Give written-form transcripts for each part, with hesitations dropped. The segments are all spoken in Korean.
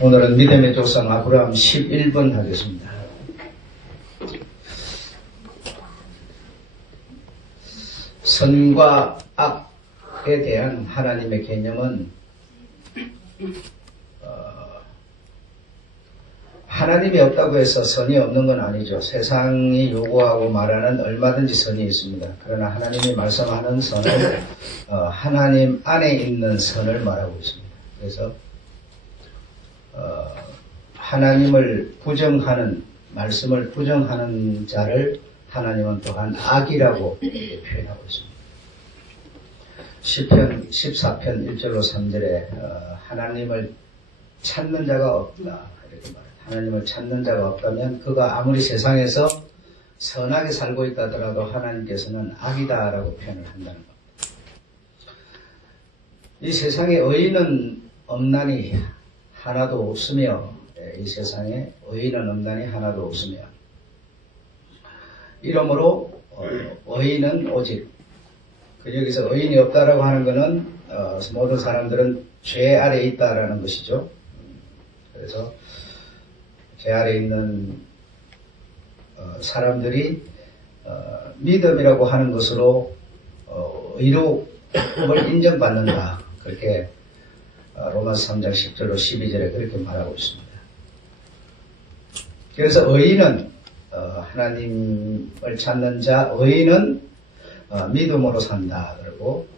오늘은 믿음의 조상 아브라함 11번 하겠습니다. 선과 악에 대한 하나님의 개념은 하나님이 없다고 해서 선이 없는 건 아니죠. 세상이 요구하고 말하는 얼마든지 선이 있습니다. 그러나 하나님이 말씀하는 선은 하나님 안에 있는 선을 말하고 있습니다. 그래서 하나님을 부정하는, 말씀을 부정하는 자를 하나님은 또한 악이라고 표현하고 있습니다. 시편 14편 1절로 3절에 하나님을 찾는 자가 없다 이렇게 말합니다. 하나님을 찾는 자가 없다면 그가 아무리 세상에서 선하게 살고 있다 하더라도 하나님께서는 악이다라고 표현을 한다는 겁니다. 이 세상에 의인은 없나니 하나도 없으며, 이 세상에 의인은 없나니 하나도 없으며, 이러므로 의인은 오직, 여기서 의인이 없다라고 하는 것은 모든 사람들은 죄 아래에 있다라는 것이죠. 그래서 죄 아래에 있는 사람들이 믿음이라고 하는 것으로 의로움을 인정받는다. 그렇게 로마서 3장 10절로 12절에 그렇게 말하고 있습니다. 그래서 의인은 하나님을 찾는 자, 의인은 믿음으로 산다. 그리고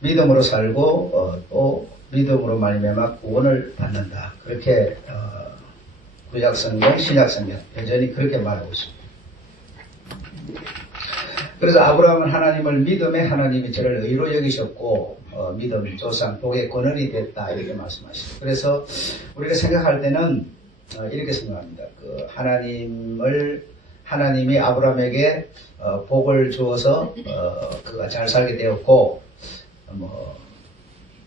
믿음으로 살고 또 믿음으로 말미암아 구원을 받는다. 그렇게 구약성경, 신약성경 여전히 그렇게 말하고 있습니다. 그래서 아브라함은 하나님을 믿음에 하나님이 저를 의로 여기셨고 믿음, 조상, 복의 근원이 됐다 이렇게 말씀하시죠. 그래서 우리가 생각할 때는 이렇게 생각합니다. 하나님이 아브라함에게 복을 주어서 그가 잘 살게 되었고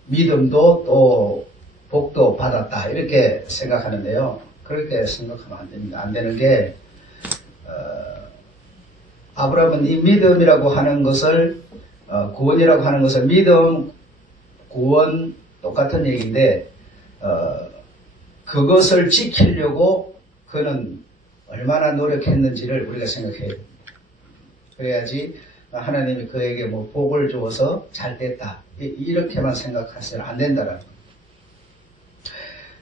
믿음도 또 복도 받았다 이렇게 생각하는데요. 그렇게 생각하면 안 됩니다. 안 되는 게 아브라함은 이 믿음이라고 하는 것을 구원이라고 하는 것을 믿음, 구원 똑같은 얘기인데 그것을 지키려고 그는 얼마나 노력했는지를 우리가 생각해야 됩니다. 그래야지 하나님이 그에게 복을 주어서 잘 됐다 이렇게만 생각해서는 안 된다라는 겁니다.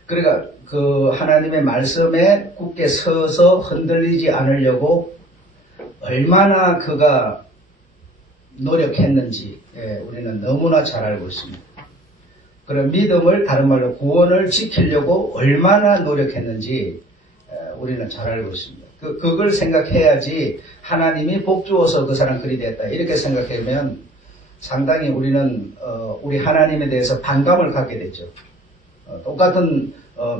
그러니까 그 하나님의 말씀에 굳게 서서 흔들리지 않으려고 얼마나 그가 노력했는지 우리는 너무나 잘 알고 있습니다. 그런 믿음을, 다른 말로 구원을 지키려고 얼마나 노력했는지 우리는 잘 알고 있습니다. 그걸 생각해야지 하나님이 복 주어서 그 사람 그리 됐다 이렇게 생각하면 상당히 우리는 우리 하나님에 대해서 반감을 갖게 되죠. 똑같은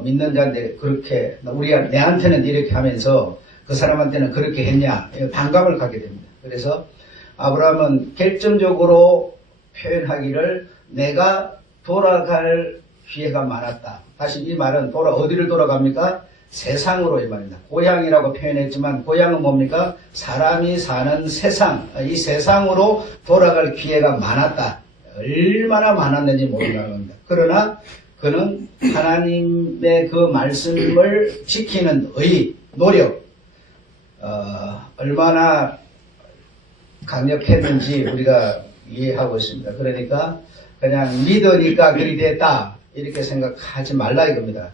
믿는 자인데 그렇게 내한테는 이렇게 하면서 그 사람한테는 그렇게 했냐 반감을 갖게 됩니다. 그래서 아브라함은 결정적으로 표현하기를 내가 돌아갈 기회가 많았다. 다시 이 말은 어디를 돌아갑니까? 세상으로 이 말입니다. 고향이라고 표현했지만 고향은 뭡니까? 사람이 사는 세상, 이 세상으로 돌아갈 기회가 많았다. 얼마나 많았는지 모른다는 겁니다. 그러나 그는 하나님의 그 말씀을 지키는 노력, 얼마나 강력했는지 우리가 이해하고 있습니다. 그러니까 그냥 믿으니까 그리 됐다 이렇게 생각하지 말라 이겁니다.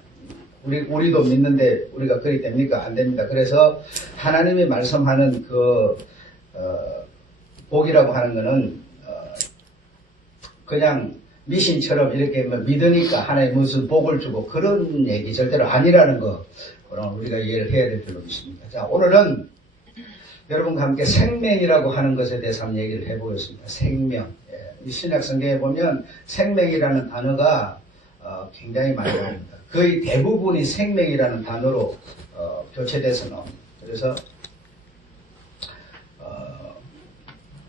우리도 믿는데 우리가 그리 됩니까? 안 됩니다. 그래서 하나님이 말씀하는 복이라고 하는 것은 그냥 미신처럼 이렇게 믿으니까 하나님 무슨 복을 주고 그런 얘기 절대로 아니라는 거 우리가 이해를 해야 될 필요가 있습니다. 자, 오늘은 여러분과 함께 생명이라고 하는 것에 대해서 한번 얘기를 해보겠습니다. 생명. 이 신약 성경에 보면 생명이라는 단어가 굉장히 많이 나옵니다. 거의 대부분이 생명이라는 단어로 교체돼서 나옵니다. 그래서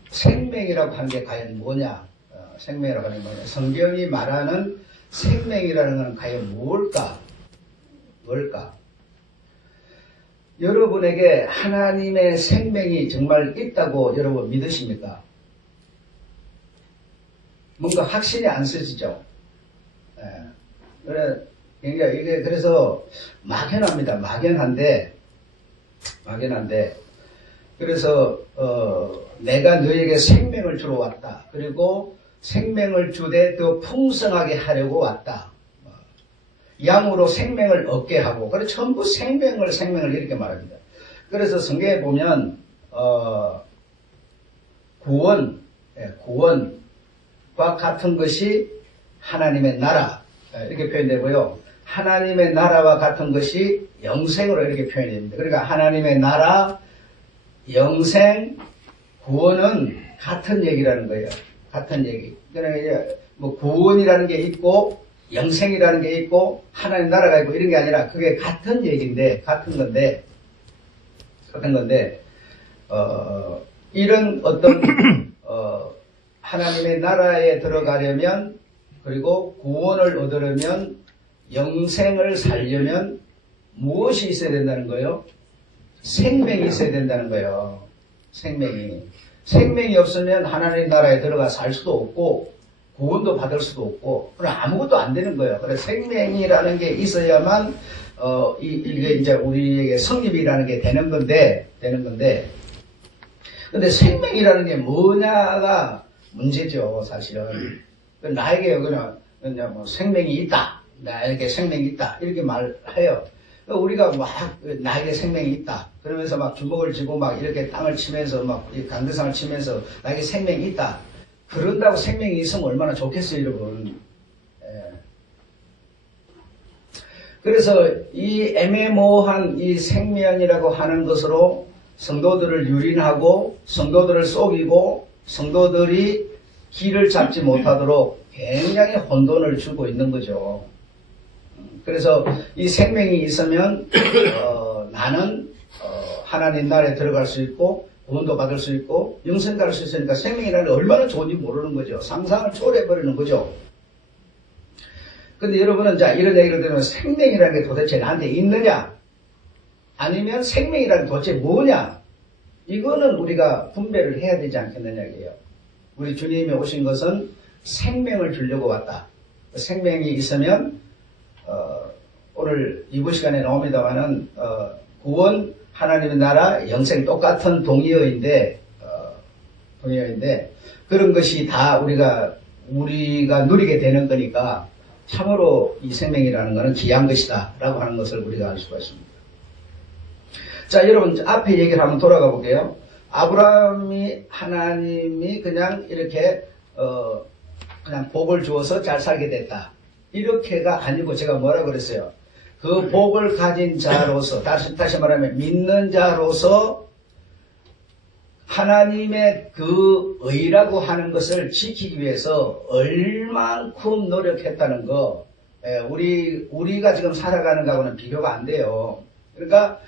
생명이라고 하는 게 과연 뭐냐? 생명이라고 하는 게 뭐냐? 성경이 말하는 생명이라는 건 과연 뭘까? 여러분에게 하나님의 생명이 정말 있다고 여러분 믿으십니까? 뭔가 확신이 안 서지죠. 그래 이게 그래서 막연합니다. 막연한데, 그래서, 내가 너에게 생명을 주러 왔다. 그리고 생명을 주되 더 풍성하게 하려고 왔다. 양으로 생명을 얻게 하고, 그래 전부 생명을 이렇게 말합니다. 그래서 성경에 보면, 구원과 같은 것이 하나님의 나라, 이렇게 표현되고요. 하나님의 나라와 같은 것이 영생으로 이렇게 표현이 됩니다. 그러니까 하나님의 나라, 영생, 구원은 같은 얘기라는 거예요. 같은 얘기. 그러니까 뭐 구원이라는 게 있고 영생이라는 게 있고 하나님 나라가 있고 이런 게 아니라 그게 같은 얘기인데 같은 건데 이런 어떤 하나님의 나라에 들어가려면 그리고 구원을 얻으려면 영생을 살려면 무엇이 있어야 된다는 거예요? 생명이 있어야 된다는 거예요. 생명이 없으면 하나님 나라에 들어가 살 수도 없고 구원도 받을 수도 없고 그럼 아무것도 안 되는 거예요. 그래서 생명이라는 게 있어야만 이게 이제 우리에게 성립이라는 게 되는 건데 근데 생명이라는 게 뭐냐가 문제죠, 사실은. 나에게 그냥 뭐 생명이 있다, 나에게 생명이 있다 이렇게 말해요. 우리가 막 나에게 생명이 있다 그러면서 막 주먹을 쥐고 막 이렇게 땅을 치면서 막 강대상을 치면서 나에게 생명이 있다. 그런다고 생명이 있으면 얼마나 좋겠어요, 여러분. 그래서 이 애매모호한 이 생명이라고 하는 것으로 성도들을 유린하고 성도들을 속이고 성도들이 길을 잡지 못하도록 굉장히 혼돈을 주고 있는 거죠. 그래서 이 생명이 있으면 나는 하나님 나라에 들어갈 수 있고 구원도 받을 수 있고 영생 갈 수 있으니까 생명이라는 게 얼마나 좋은지 모르는 거죠. 상상을 초월해버리는 거죠. 근데 여러분은 자 이런 얘기를 들으면 생명이라는 게 도대체 나한테 있느냐 아니면 생명이라는 게 도대체 뭐냐 이거는 우리가 분별을 해야 되지 않겠느냐 이게요. 우리 주님이 오신 것은 생명을 주려고 왔다. 생명이 있으면 오늘 이부 시간에 나옵니다만은 구원, 하나님의 나라, 영생 똑같은 동의어인데 그런 것이 다 우리가 누리게 되는 거니까 참으로 이 생명이라는 것은 귀한 것이다 라고 하는 것을 우리가 알 수가 있습니다. 자, 여러분 앞에 얘기를 한번 돌아가 볼게요. 아브라함이 하나님이 그냥 이렇게 그냥 복을 주어서 잘 살게 됐다. 이렇게가 아니고 제가 뭐라 그랬어요? 그 복을 가진 자로서 다시 말하면 믿는 자로서 하나님의 그 의라고 하는 것을 지키기 위해서 얼만큼 노력했다는 거 우리가 지금 살아가는 거하고는 비교가 안 돼요. 그러니까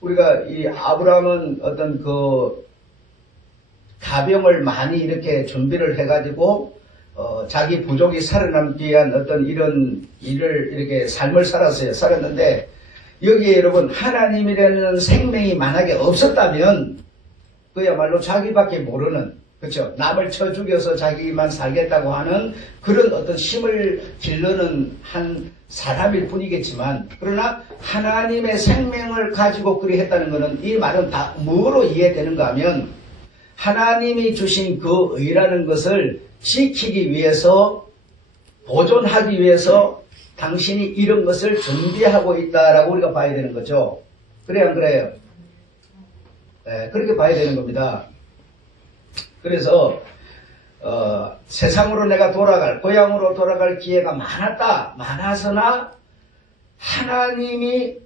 우리가 이 아브라함은 어떤 그 가병을 많이 이렇게 준비를 해가지고 자기 부족이 살아남기 위한 어떤 이런 일을 이렇게 삶을 살았는데 여기에 여러분 하나님이라는 생명이 만약에 없었다면 그야말로 자기밖에 모르는 그렇죠. 남을 쳐 죽여서 자기만 살겠다고 하는 그런 어떤 힘을 기르는 한 사람일 뿐이겠지만 그러나 하나님의 생명을 가지고 그리 했다는 것은 이 말은 다 뭐로 이해되는가 하면 하나님이 주신 그 의라는 것을 지키기 위해서 보존하기 위해서 당신이 이런 것을 준비하고 있다라고 우리가 봐야 되는 거죠. 그래요 안 그래요? 네, 그렇게 봐야 되는 겁니다. 그래서 세상으로 내가 고향으로 돌아갈 기회가 많았으나 하나님이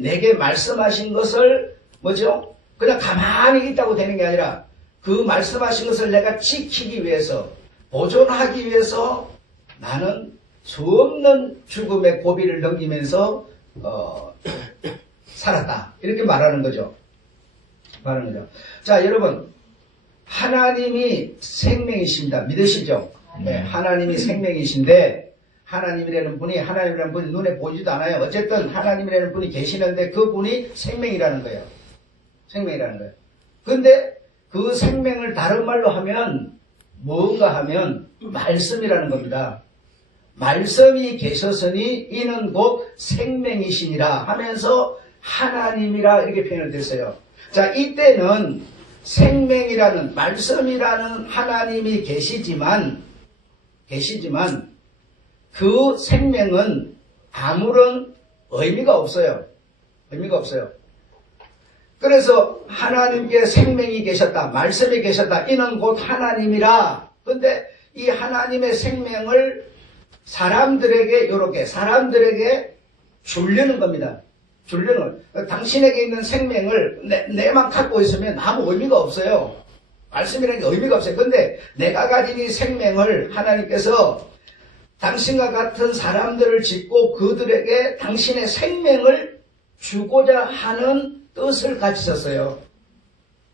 내게 말씀하신 것을 뭐죠? 그냥 가만히 있다고 되는 게 아니라 그 말씀하신 것을 내가 지키기 위해서 보존하기 위해서 나는 수없는 죽음의 고비를 넘기면서 살았다. 이렇게 말하는 거죠. 자, 여러분 하나님이 생명이십니다. 믿으시죠? 네, 하나님이 생명이신데 하나님이라는 분이 눈에 보이지도 않아요. 어쨌든 하나님이라는 분이 계시는데 그 분이 생명이라는 거예요. 근데 그 생명을 다른 말로 하면 뭔가 하면 말씀이라는 겁니다. 말씀이 계셨으니 이는 곧 생명이시니라 하면서 하나님이라 이렇게 표현을 됐어요. 자, 이때는 생명이라는 말씀이라는 하나님이 계시지만 그 생명은 아무런 의미가 없어요. 의미가 없어요. 그래서 하나님께 생명이 계셨다, 말씀이 계셨다, 이는 곧 하나님이라. 근데 이 하나님의 생명을 사람들에게 주려는 겁니다. 주려는. 당신에게 있는 생명을 내만 갖고 있으면 아무 의미가 없어요. 말씀이라는 게 의미가 없어요. 근데 내가 가진 이 생명을 하나님께서 당신과 같은 사람들을 짓고 그들에게 당신의 생명을 주고자 하는 뜻을 가지셨어요.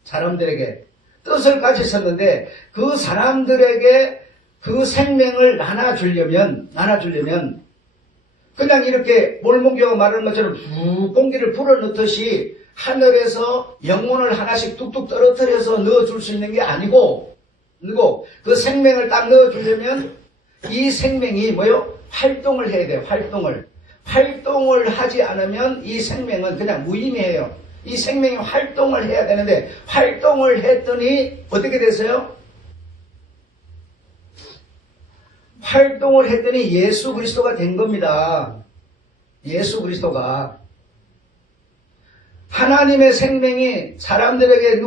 사람들에게 뜻을 가지셨는데 그 사람들에게 그 생명을 나눠주려면 그냥 이렇게 몰몬교가 말하는 것처럼 쭉 공기를 불어넣듯이 하늘에서 영혼을 하나씩 뚝뚝 떨어뜨려서 넣어줄 수 있는 게 아니고 그 생명을 딱 넣어주려면 이 생명이 활동을 해야 돼요. 활동을 하지 않으면 이 생명은 그냥 무의미해요. 이 생명이 활동을 해야 되는데 활동을 했더니 어떻게 됐어요? 활동을 했더니 예수 그리스도가 된 겁니다. 예수 그리스도가. 하나님의 생명이 사람들에게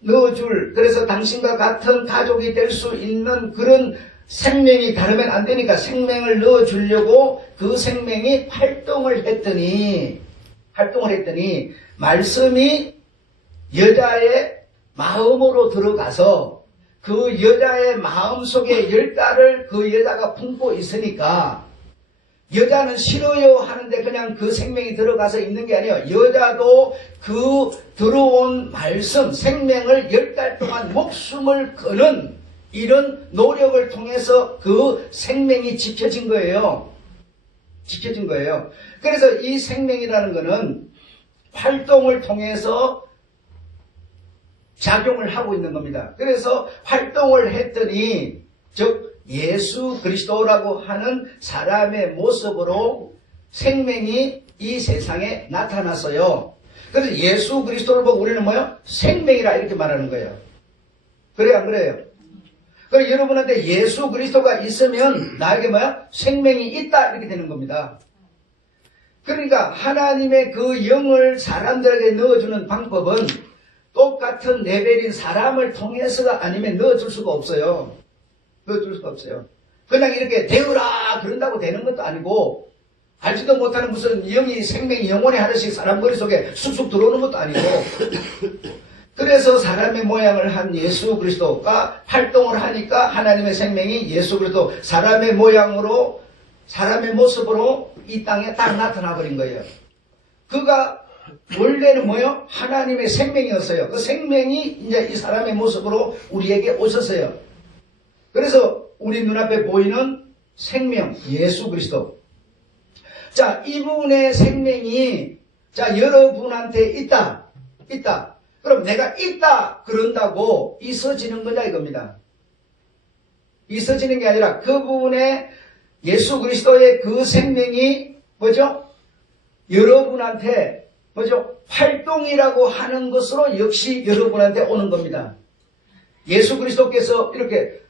넣어줄, 그래서 당신과 같은 가족이 될 수 있는 그런 생명이 다르면 안 되니까 생명을 넣어주려고 그 생명이 활동을 했더니 말씀이 여자의 마음으로 들어가서 그 여자의 마음속에 열달을 그 여자가 품고 있으니까 여자는 싫어요 하는데 그냥 그 생명이 들어가서 있는 게 아니에요. 여자도 그 들어온 말씀, 생명을 10달 동안 목숨을 거는 이런 노력을 통해서 그 생명이 지켜진 거예요. 그래서 이 생명이라는 거는 활동을 통해서 작용을 하고 있는 겁니다. 그래서 활동을 했더니 즉 예수 그리스도라고 하는 사람의 모습으로 생명이 이 세상에 나타났어요. 그래서 예수 그리스도를 보고 우리는 생명이라 이렇게 말하는 거예요. 그래요, 안 그래요? 그래서 여러분한테 예수 그리스도가 있으면 나에게 생명이 있다 이렇게 되는 겁니다. 그러니까 하나님의 그 영을 사람들에게 넣어주는 방법은 똑같은 레벨인 사람을 통해서가 아니면 넣어줄 수가 없어요. 그냥 이렇게 되어라 그런다고 되는 것도 아니고 알지도 못하는 무슨 영이 생명이 영혼의 하나씩 사람 머릿속에 쑥쑥 들어오는 것도 아니고 그래서 사람의 모양을 한 예수 그리스도가 활동을 하니까 하나님의 생명이 예수 그리스도 사람의 모양으로 사람의 모습으로 이 땅에 딱 나타나 버린 거예요. 그가 원래는 하나님의 생명이었어요. 그 생명이 이제 이 사람의 모습으로 우리에게 오셨어요. 그래서 우리 눈앞에 보이는 생명, 예수 그리스도. 자, 이분의 생명이 여러분한테 있다. 그럼 내가 있다 그런다고 있어지는 거냐 이겁니다. 있어지는 게 아니라 그분의 예수 그리스도의 그 생명이 여러분한테 활동이라고 하는 것으로 역시 여러분한테 오는 겁니다. 예수 그리스도께서 이렇게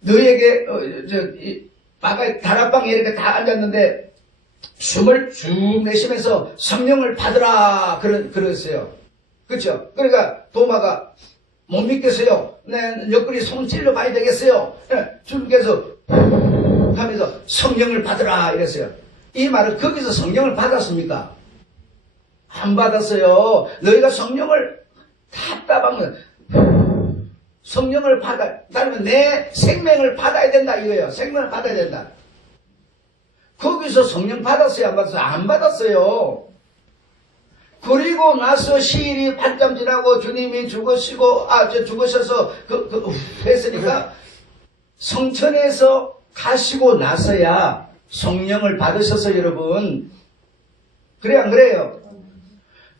너에게 다락방에 이렇게 다 앉았는데 숨을 쭉 내쉬면서 성령을 받으라 그랬어요. 그렇죠? 그러니까 도마가 못 믿겠어요. 옆구리 손 찔러 봐야 되겠어요. 주님께서 하면서 성령을 받으라 이랬어요. 이 말은 거기서 성령을 받았습니까? 안 받았어요. 너희가 성령을 답답하면 성령을 받으면 내 생명을 받아야 된다 이거예요. 생명을 받아야 된다. 거기서 성령 받았어요? 안 받았어요? 안 받았어요. 그리고 나서 시일이 반참 지나고 주님이 죽으셔서 했으니까 성천에서 가시고 나서야 성령을 받으셔서 여러분. 그래 안 그래요?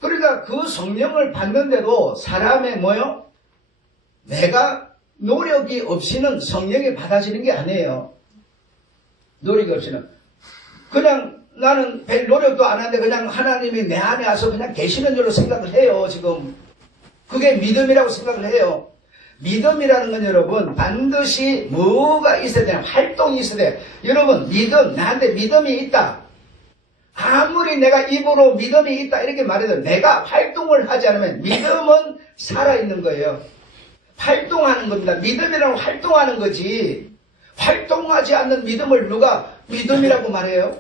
그러니까 그 성령을 받는데도 사람의 내가 노력이 없이는 성령이 받아지는 게 아니에요. 노력 없이는. 그냥 나는 별 노력도 안 하는데 그냥 하나님이 내 안에 와서 그냥 계시는 줄로 생각을 해요, 지금. 그게 믿음이라고 생각을 해요. 믿음이라는 건 여러분, 반드시 뭐가 있어야 되냐, 활동이 있어야 돼. 여러분, 믿음, 나한테 믿음이 있다. 아무리 내가 입으로 믿음이 있다 이렇게 말해도 내가 활동을 하지 않으면 믿음은 살아있는 거예요. 활동하는 겁니다. 믿음이라고 활동하는 거지. 활동하지 않는 믿음을 누가 믿음이라고 말해요?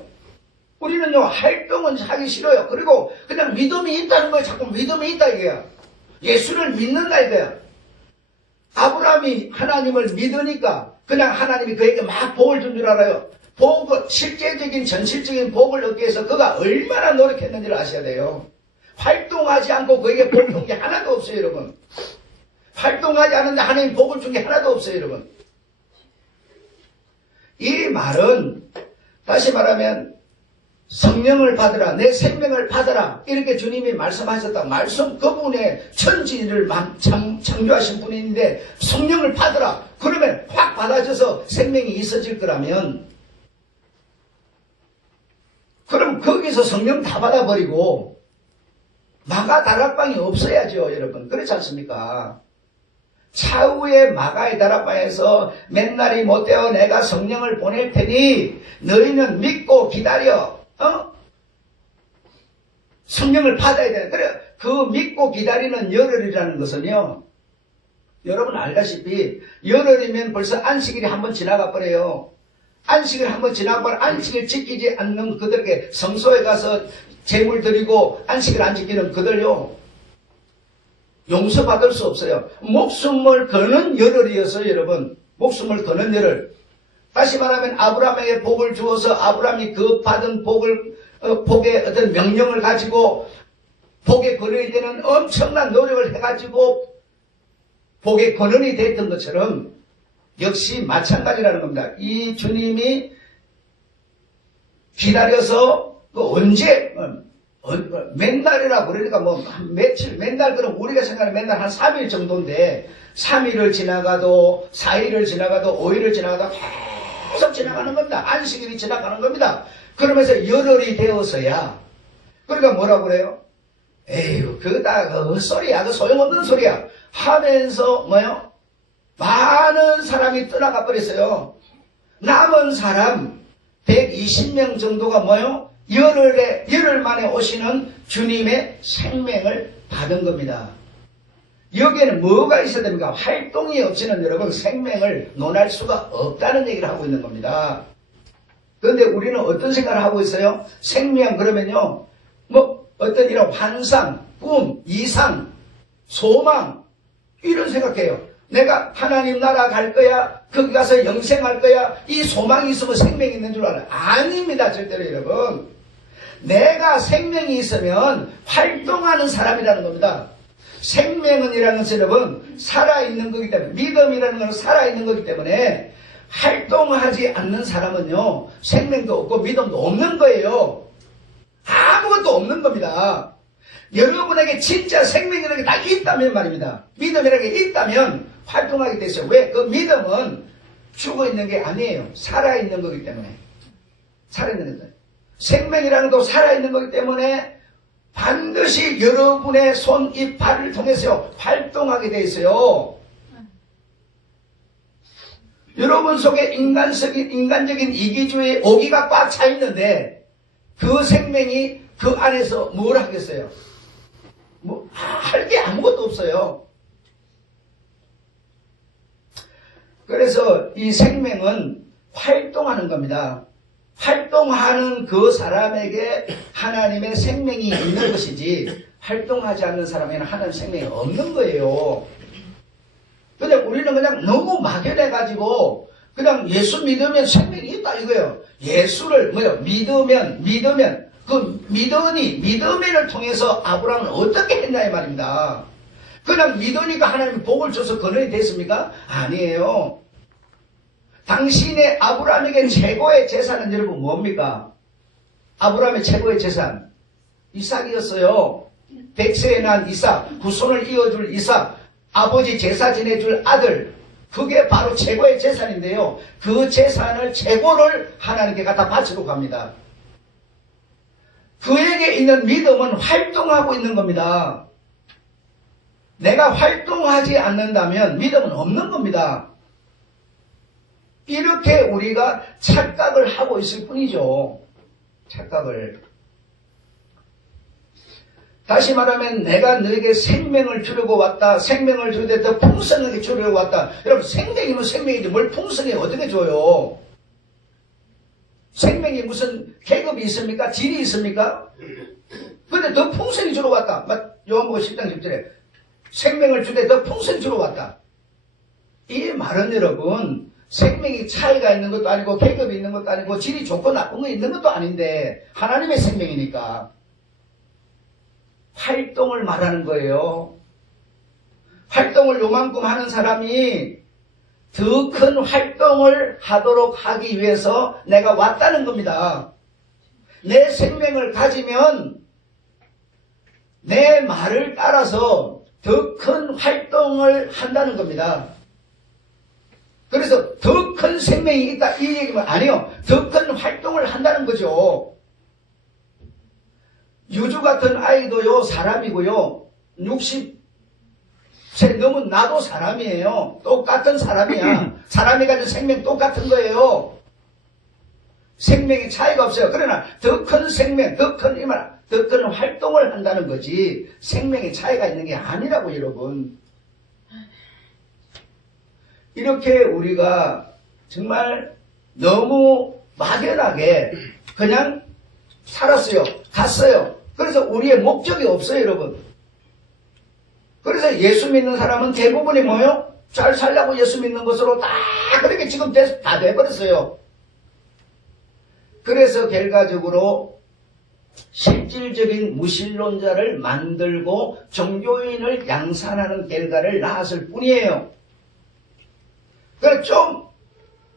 우리는요, 활동은 하기 싫어요. 그리고 그냥 믿음이 있다는 거예요. 자꾸 믿음이 있다 이거야. 예수를 믿는다 이거야. 아브라함이 하나님을 믿으니까 그냥 하나님이 그에게 막 복을 준 줄 알아요. 복은 실제적인 전실적인 복을 얻기 위해서 그가 얼마나 노력했는지를 아셔야 돼요. 활동하지 않고 그에게 복을 준 게 하나도 없어요, 여러분. 활동하지 않는데 하나님 복을 준 게 하나도 없어요, 여러분. 이 말은 다시 말하면 성령을 받으라, 내 생명을 받으라 이렇게 주님이 말씀하셨다. 말씀 그분의 천지를 창조하신 분인데 성령을 받으라. 그러면 확 받아져서 생명이 있어질 거라면 그럼 거기서 성령 다 받아버리고 마가 다락방이 없어야죠, 여러분. 그렇지 않습니까? 차후에 마가의 다락방에서 맨날이 못되어 내가 성령을 보낼 테니 너희는 믿고 기다려. 성령을 받아야 돼. 그래, 그 믿고 기다리는 열흘이라는 것은요, 여러분 알다시피 열흘이면 벌써 안식일이 한번 지나가 버려요. 안식일 한번 지나가 버려. 안식일 지키지 않는 그들에게 성소에 가서 제물 드리고 안식일 안 지키는 그들요, 용서받을 수 없어요. 목숨을 거는 열흘이었어요, 여러분. 목숨을 거는 열흘. 다시 말하면 아브라함에게 복을 주어서 아브라함이 그 받은 복의 어떤 명령을 가지고 복의 근원이 되는 엄청난 노력을 해가지고 복의 근원이 됐던 것처럼 역시 마찬가지라는 겁니다. 이 주님이 기다려서 언제 맨날이라 그러니까 뭐 며칠 맨날 그럼 우리가 생각하는 맨날 한 3일 정도인데 3일을 지나가도 4일을 지나가도 5일을 지나가도 계속 지나가는 겁니다. 안식일이 지나가는 겁니다. 그러면서 열흘이 되어서야 그러니까 뭐라고 그래요? 에휴 그거 다 헛소리야. 그 소용없는 소리야 하면서 뭐요? 많은 사람이 떠나가 버렸어요. 남은 사람 120명 정도가 뭐요? 열흘 만에 오시는 주님의 생명을 받은 겁니다. 여기에는 뭐가 있어야 됩니까? 활동이 없이는 여러분 생명을 논할 수가 없다는 얘기를 하고 있는 겁니다. 그런데 우리는 어떤 생각을 하고 있어요? 생명 그러면요, 뭐 어떤 이런 환상, 꿈, 이상, 소망 이런 생각해요. 내가 하나님 나라 갈 거야, 거기 가서 영생할 거야, 이 소망이 있으면 생명이 있는 줄 알아요. 아닙니다, 절대로 여러분. 내가 생명이 있으면 활동하는 사람이라는 겁니다. 생명은이라는 것은 여러분 살아있는 거기 때문에, 믿음이라는 것은 살아있는 거기 때문에 활동하지 않는 사람은요 생명도 없고 믿음도 없는 거예요. 아무것도 없는 겁니다. 여러분에게 진짜 생명이라는 게 다 있다면 말입니다. 믿음이라는 게 있다면 활동하게 되죠. 왜? 그 믿음은 죽어있는 게 아니에요. 살아있는 거기 때문에. 살아있는 거예요. 생명이라는 것도 살아있는 거기 때문에 반드시 여러분의 손, 입, 발을 통해서 활동하게 돼 있어요. 여러분 속에 인간적인 이기주의 오기가 꽉 차 있는데 그 생명이 그 안에서 뭘 하겠어요? 뭐 할 게 아무것도 없어요. 그래서 이 생명은 활동하는 겁니다. 활동하는 그 사람에게 하나님의 생명이 있는 것이지 활동하지 않는 사람에게는 하나님의 생명이 없는 거예요. 근데 우리는 그냥 너무 막연해가지고 그냥 예수 믿으면 생명이 있다 이거예요. 예수를 믿으면 그 믿음을 통해서 아브라함은 어떻게 했냐 이 말입니다. 그냥 믿으니까 하나님이 복을 줘서 근원이 됐습니까? 아니에요. 당신의 아브라함에게 최고의 재산은 여러분 뭡니까? 아브라함의 최고의 재산 이삭이었어요. 백세에 난 이삭, 후손을 이어줄 이삭, 아버지 제사 지내줄 아들, 그게 바로 최고의 재산인데요. 그 재산을 최고를 하나님께 갖다 바치고 갑니다. 그에게 있는 믿음은 활동하고 있는 겁니다. 내가 활동하지 않는다면 믿음은 없는 겁니다. 이렇게 우리가 착각을 하고 있을 뿐이죠. 착각을. 다시 말하면 내가 너에게 생명을 주려고 왔다. 생명을 주려고 더 풍성하게 주려고 왔다. 여러분 생명이면 생명이지 뭘 풍성하게 어떻게 줘요? 생명이 무슨 계급이 있습니까? 질이 있습니까? 근데 더 풍성히 주러 왔다. 요한복음 10장 10절에 생명을 주되 더 풍성히 주러 왔다. 이 말은 여러분 생명이 차이가 있는 것도 아니고 계급이 있는 것도 아니고 질이 좋고 나쁜 거 있는 것도 아닌데 하나님의 생명이니까 활동을 말하는 거예요. 활동을 요만큼 하는 사람이 더 큰 활동을 하도록 하기 위해서 내가 왔다는 겁니다. 내 생명을 가지면 내 말을 따라서 더 큰 활동을 한다는 겁니다. 그래서 더 큰 생명이 있다 이 얘기면 아니요. 더 큰 활동을 한다는 거죠. 유주 같은 아이도요 사람이고요. 60세 넘은 나도 사람이에요. 똑같은 사람이야. 사람이 가진 생명 똑같은 거예요. 생명이 차이가 없어요. 그러나 더 큰 생명, 더 큰 활동을 한다는 거지 생명의 차이가 있는 게 아니라고 여러분. 이렇게 우리가 정말 너무 막연하게 그냥 살았어요. 갔어요. 그래서 우리의 목적이 없어요, 여러분. 그래서 예수 믿는 사람은 대부분이 뭐예요? 잘 살려고 예수 믿는 것으로 다 그렇게 지금 다 돼버렸어요. 그래서 결과적으로 실질적인 무신론자를 만들고 종교인을 양산하는 결과를 낳았을 뿐이에요. 그래서 좀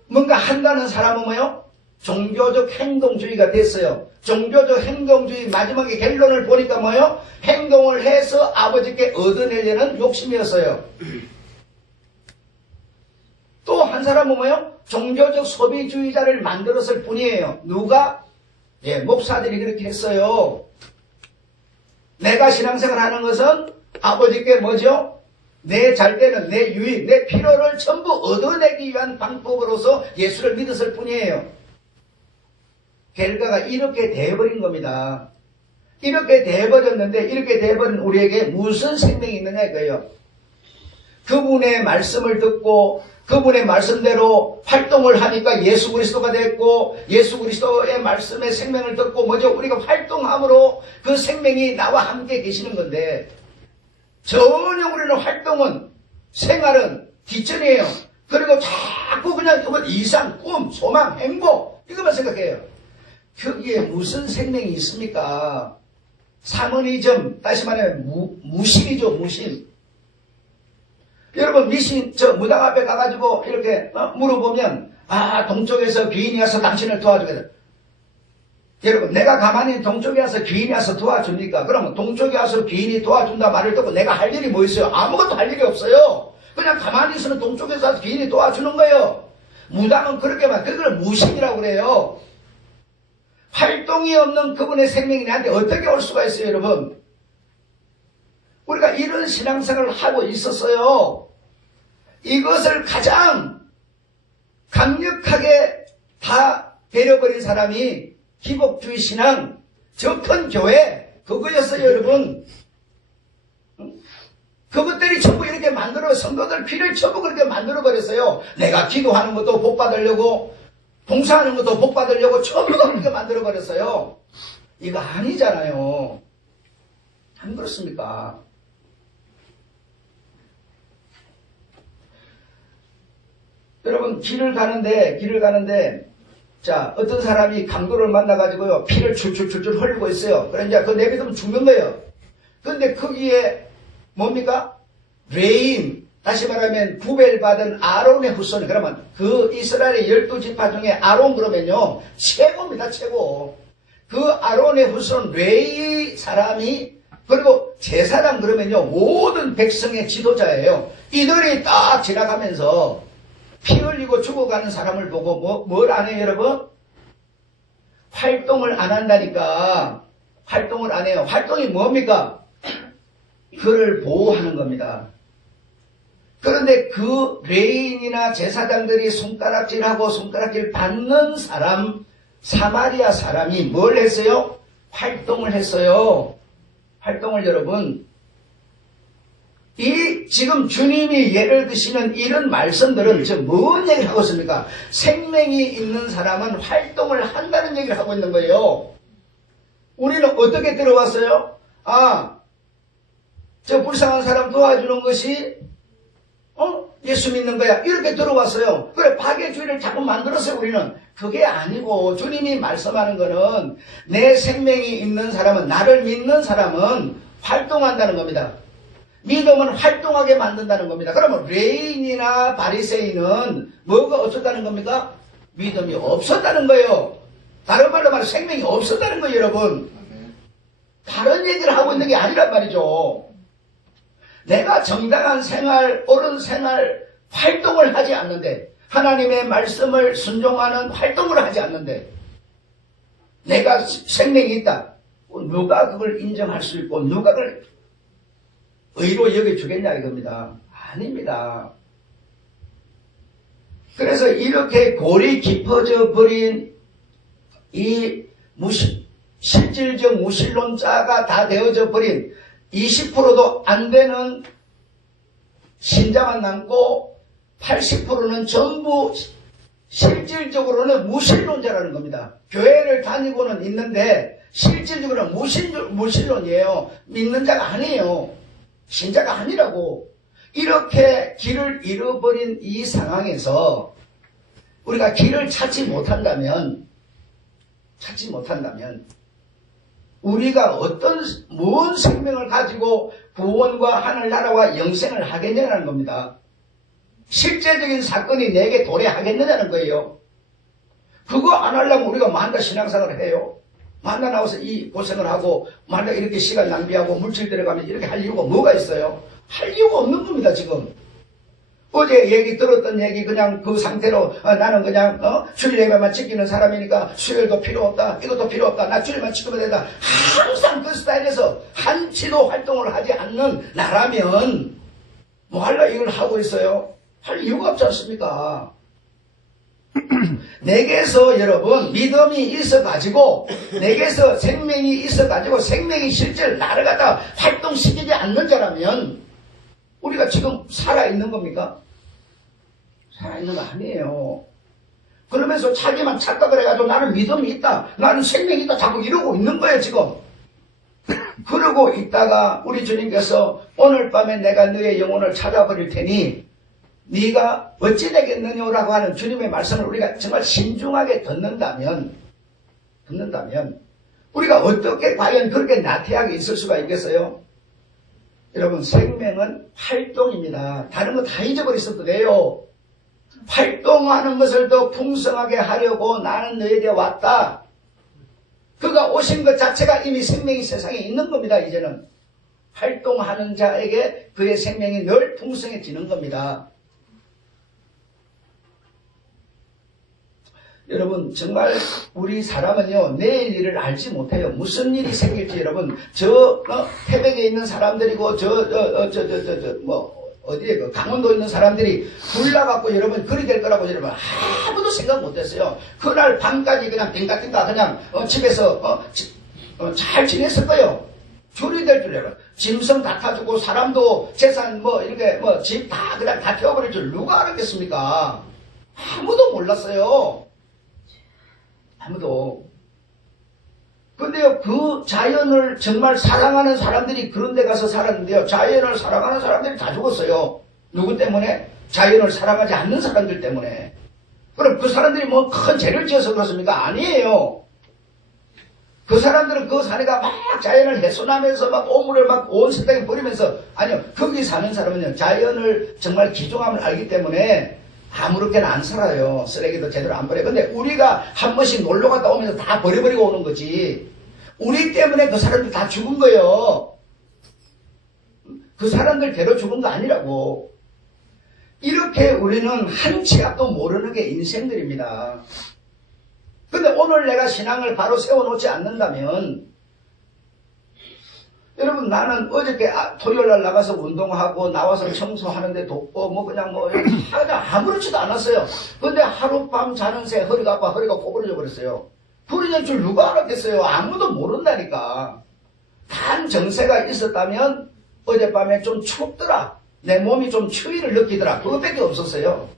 뭔가 한다는 사람은 뭐예요? 종교적 행동주의가 됐어요. 종교적 행동주의 마지막에 결론을 보니까 뭐예요? 행동을 해서 아버지께 얻어내려는 욕심이었어요. 또 한 사람은 뭐예요? 종교적 소비주의자를 만들었을 뿐이에요. 누가? 목사들이 그렇게 했어요. 내가 신앙생활 하는 것은 아버지께 뭐죠? 내 잘 때는 내 유익, 내 필요를 전부 얻어내기 위한 방법으로서 예수를 믿었을 뿐이에요. 결과가 이렇게 돼버린 겁니다. 이렇게 돼버렸는데 이렇게 돼버린 우리에게 무슨 생명이 있느냐 이거예요. 그분의 말씀을 듣고 그분의 말씀대로 활동을 하니까 예수 그리스도가 됐고 예수 그리스도의 말씀의 생명을 듣고 뭐죠? 우리가 활동함으로 그 생명이 나와 함께 계시는 건데 전혀 우리는 활동은 생활은 뒷전이에요. 그리고 자꾸 그냥 이상, 꿈, 소망, 행복 이것만 생각해요. 거기에 무슨 생명이 있습니까? 사모니즘, 다시 말하면 무신이죠, 무신. 여러분 미신 무당 앞에 가가지고 이렇게 물어보면 동쪽에서 귀인이 와서 당신을 도와주겠다. 여러분 내가 가만히 동쪽에 와서 귀인이 와서 도와줍니까? 그러면 동쪽에 와서 귀인이 도와준다 말을 듣고 내가 할 일이 뭐 있어요? 아무것도 할 일이 없어요. 그냥 가만히 있으면 동쪽에서 와서 귀인이 도와주는 거예요. 무당은 그렇게만 그걸 무신이라고 그래요. 활동이 없는 그분의 생명이 나한테 어떻게 올 수가 있어요, 여러분? 우리가 이런 신앙생활을 하고 있었어요. 이것을 가장 강력하게 다 배려버린 사람이 기복주의 신앙, 저 큰 교회, 그거였어요, 여러분. 그것들이 전부 이렇게 만들어, 성도들 피를 전부 그렇게 만들어버렸어요. 내가 기도하는 것도 복 받으려고, 봉사하는 것도 복 받으려고 전부 다 그렇게 만들어버렸어요. 이거 아니잖아요. 안 그렇습니까? 여러분, 길을 가는데, 자, 어떤 사람이 강도를 만나가지고요, 피를 줄줄줄줄 흘리고 있어요. 그래, 이제 그 내비두면 죽는 거예요. 그런데 거기에 뭡니까? 레임, 다시 말하면 구별받은 아론의 후손. 그러면 그 이스라엘의 12지파 중에 아론 그러면요, 최고입니다, 최고. 그 아론의 후손 레이 사람이 그리고 제사장 그러면요, 모든 백성의 지도자예요. 이들이 딱 지나가면서 피 흘리고 죽어가는 사람을 보고 뭘 안 해요, 여러분? 활동을 안 한다니까. 활동을 안 해요. 활동이 뭡니까? 그를 보호하는 겁니다. 그런데 그 레인이나 제사장들이 손가락질하고 손가락질 받는 사람, 사마리아 사람이 뭘 했어요? 활동을 했어요. 활동을 여러분, 이 지금 주님이 예를 드시는 이런 말씀들은 지금 뭔 얘기를 하고 있습니까? 생명이 있는 사람은 활동을 한다는 얘기를 하고 있는 거예요. 우리는 어떻게 들어왔어요? 아, 저 불쌍한 사람 도와주는 것이 예수 믿는 거야. 이렇게 들어왔어요. 그래, 박해주의를 자꾸 만들었어요, 우리는. 그게 아니고, 주님이 말씀하는 거는, 내 생명이 있는 사람은, 나를 믿는 사람은 활동한다는 겁니다. 믿음은 활동하게 만든다는 겁니다. 그러면, 레인이나 바리새인은 뭐가 없었다는 겁니까? 믿음이 없었다는 거예요. 다른 말로 말해 생명이 없었다는 거예요, 여러분. 다른 얘기를 하고 있는 게 아니란 말이죠. 내가 정당한 생활, 옳은 생활, 활동을 하지 않는데, 하나님의 말씀을 순종하는 활동을 하지 않는데, 내가 생명이 있다. 누가 그걸 인정할 수 있고, 누가 그걸 의로 여겨주겠냐 이겁니다. 아닙니다. 그래서 이렇게 골이 깊어져 버린 이 실질적 무신론자가 다 되어져 버린 20%도 안 되는 신자만 남고 80%는 전부 실질적으로는 무신론자라는 겁니다. 교회를 다니고는 있는데 실질적으로는 무신론이에요. 믿는 자가 아니에요. 신자가 아니라고. 이렇게 길을 잃어버린 이 상황에서 우리가 길을 찾지 못한다면 우리가 뭔 생명을 가지고 구원과 하늘나라와 영생을 하겠느냐는 겁니다. 실제적인 사건이 내게 도래하겠느냐는 거예요. 그거 안 하려면 우리가 만다 신앙생활을 해요. 만다 나와서 이 고생을 하고 만다 이렇게 시간 낭비하고 물질 들어가면 이렇게 할 이유가 뭐가 있어요? 할 이유가 없는 겁니다, 지금. 어제 얘기 들었던 얘기 그냥 그 상태로 나는 그냥 주일 예배만 지키는 사람이니까 수요일도 필요 없다, 이것도 필요 없다, 나 주일만 지키면 된다. 항상 그 스타일에서 한치도 활동을 하지 않는 나라면 뭐 할라 이걸 하고 있어요? 할 이유가 없지 않습니까? 내게서 여러분 믿음이 있어가지고 내게서 생명이 있어가지고 생명이 실제로 나를 갖다 활동시키지 않는 자라면 우리가 지금 살아있는 겁니까? 살아있는 거 아니에요. 그러면서 자기만 착각을 해가지고 나는 믿음이 있다, 나는 생명이 있다 자꾸 이러고 있는 거예요 지금. 그러고 있다가 우리 주님께서 오늘 밤에 내가 너의 영혼을 찾아버릴 테니 네가 어찌 되겠느냐라고 하는 주님의 말씀을 우리가 정말 신중하게 듣는다면 우리가 어떻게 과연 그렇게 나태하게 있을 수가 있겠어요? 여러분, 생명은 활동입니다. 다른 거 다 잊어버렸어도 돼요. 활동하는 것을 더 풍성하게 하려고 나는 너에게 왔다. 그가 오신 것 자체가 이미 생명이 세상에 있는 겁니다. 이제는 활동하는 자에게 그의 생명이 늘 풍성해지는 겁니다. 여러분, 정말 우리 사람은요 내일 일을 알지 못해요. 무슨 일이 생길지. 여러분, 태백에 있는 사람들이고 어디에 강원도에 있는 사람들이 불나갖고 여러분 그리 될 거라고 여러분 아무도 생각 못했어요. 그날 밤까지 그냥 띵까띵까 그냥 집에서 잘 지냈을 거예요. 줄이 될 줄 알아요. 짐승 다 타주고 사람도 재산 이렇게 집 다 그냥 다 태워버릴 줄 누가 알았겠습니까? 아무도 몰랐어요. 아무도. 근데요, 그 자연을 정말 사랑하는 사람들이 그런 데 가서 살았는데요, 자연을 사랑하는 사람들이 다 죽었어요. 누구 때문에? 자연을 사랑하지 않는 사람들 때문에. 그럼 그 사람들이 뭐 큰 죄를 지어서 그렇습니까? 아니에요. 그 사람들은 그 산에가 막 자연을 훼손하면서 막 오물을 막 온 세상에 버리면서, 아니요, 거기 사는 사람은요, 자연을 정말 귀중함을 알기 때문에 아무렇게나 안 살아요. 쓰레기도 제대로 안 버려요. 근데 우리가 한 번씩 놀러 갔다 오면서 다 버려버리고 오는 거지. 우리 때문에 그 사람들 다 죽은 거예요. 그 사람들 대로 죽은 거 아니라고. 이렇게 우리는 한 치 앞도 모르는 게 인생들입니다. 근데 오늘 내가 신앙을 바로 세워놓지 않는다면, 여러분, 나는 어저께 토요일날 나가서 운동하고 나와서 청소하는데 돕고 그냥 아무렇지도 않았어요. 근데 하룻밤 자는 새 허리가 아파 허리가 꼬부러져 버렸어요. 부러질 줄 누가 알았겠어요? 아무도 모른다니까. 단 정세가 있었다면 어젯밤에 좀 춥더라. 내 몸이 좀 추위를 느끼더라. 그것밖에 없었어요.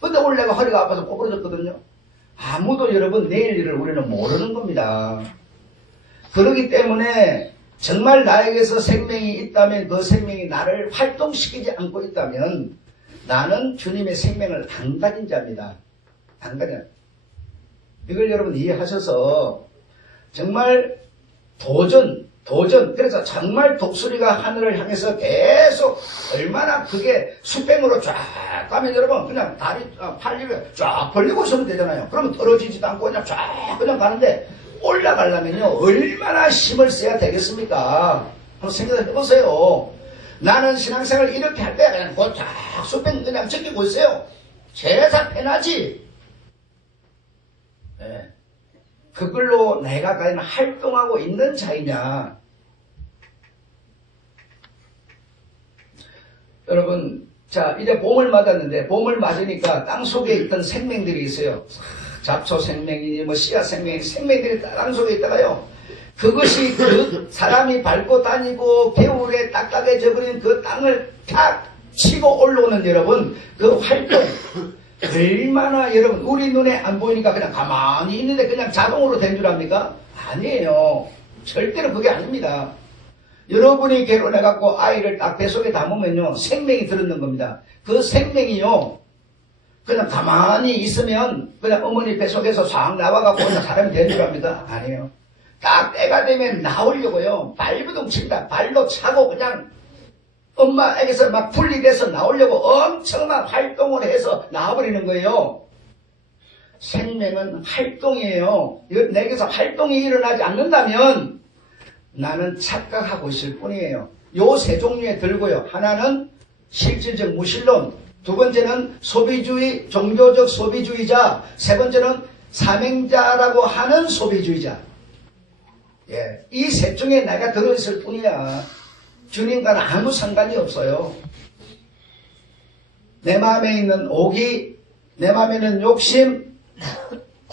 근데 오늘 내가 허리가 아파서 꼬부러졌거든요. 아무도 여러분 내일 일을 우리는 모르는 겁니다. 그렇기 때문에 정말 나에게서 생명이 있다면 그 생명이 나를 활동시키지 않고 있다면 나는 주님의 생명을 안 가진 자입니다. 안 가진. 이걸 여러분 이해하셔서 정말 도전. 그래서 정말 독수리가 하늘을 향해서 계속 얼마나 그게 수평으로 쫙 가면 여러분 그냥 다리, 팔리를 쫙 벌리고 있으면 되잖아요. 그러면 떨어지지도 않고 그냥 쫙 그냥 가는데 올라가려면요 얼마나 힘을 써야 되겠습니까? 한번 생각해 보세요. 나는 신앙생활 이렇게 할 때야 그냥 그 쫙 수평 그냥 지키고 있어요. 제사 편하지. 네. 그걸로 내가 과연 활동하고 있는 자이냐? 여러분, 자, 이제 봄을 맞았는데, 봄을 맞으니까 땅 속에 있던 생명들이 있어요. 잡초 생명이니, 씨앗 생명들이 땅 속에 있다가요. 그것이 그 사람이 밟고 다니고, 겨울에 딱딱해져 버린 그 땅을 탁 치고 올라오는 여러분, 그 활동. 얼마나 여러분 우리 눈에 안 보이니까 그냥 가만히 있는데 그냥 자동으로 된 줄 압니까? 아니에요. 절대로 그게 아닙니다. 여러분이 결혼해갖고 아이를 딱 뱃속에 담으면요 생명이 들었는 겁니다. 그 생명이요 그냥 가만히 있으면 그냥 어머니 뱃속에서 싹 나와갖고 그냥 사람이 되는 줄 압니까? 아니에요. 딱 때가 되면 나오려고요 발버둥 칩니다. 발로 차고 그냥 엄마에게서 막 분리돼서 나오려고 엄청난 활동을 해서 나와버리는 거예요. 생명은 활동이에요. 내게서 활동이 일어나지 않는다면 나는 착각하고 있을 뿐이에요. 요 세 종류에 들고요. 하나는 실질적 무신론, 두 번째는 소비주의, 종교적 소비주의자, 세 번째는 사명자라고 하는 소비주의자. 예, 이 셋 중에 내가 들어있을 뿐이야. 주님과는 아무 상관이 없어요. 내 마음에 있는 오기, 내 마음에 있는 욕심,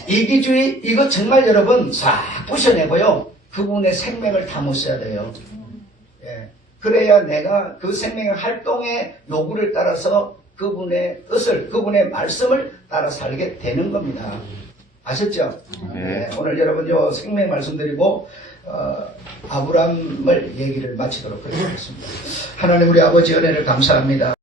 이기주의, 이거 정말 여러분 싹 부셔내고요. 그분의 생명을 담으셔야 돼요. 예. 그래야 내가 그 생명의 활동의 요구를 따라서 그분의 뜻을, 그분의 말씀을 따라 살게 되는 겁니다. 아셨죠? 네. 오늘 여러분 요 생명 말씀드리고 아브람을 얘기를 마치도록 하겠습니다. 하나님 우리 아버지 은혜를 감사합니다.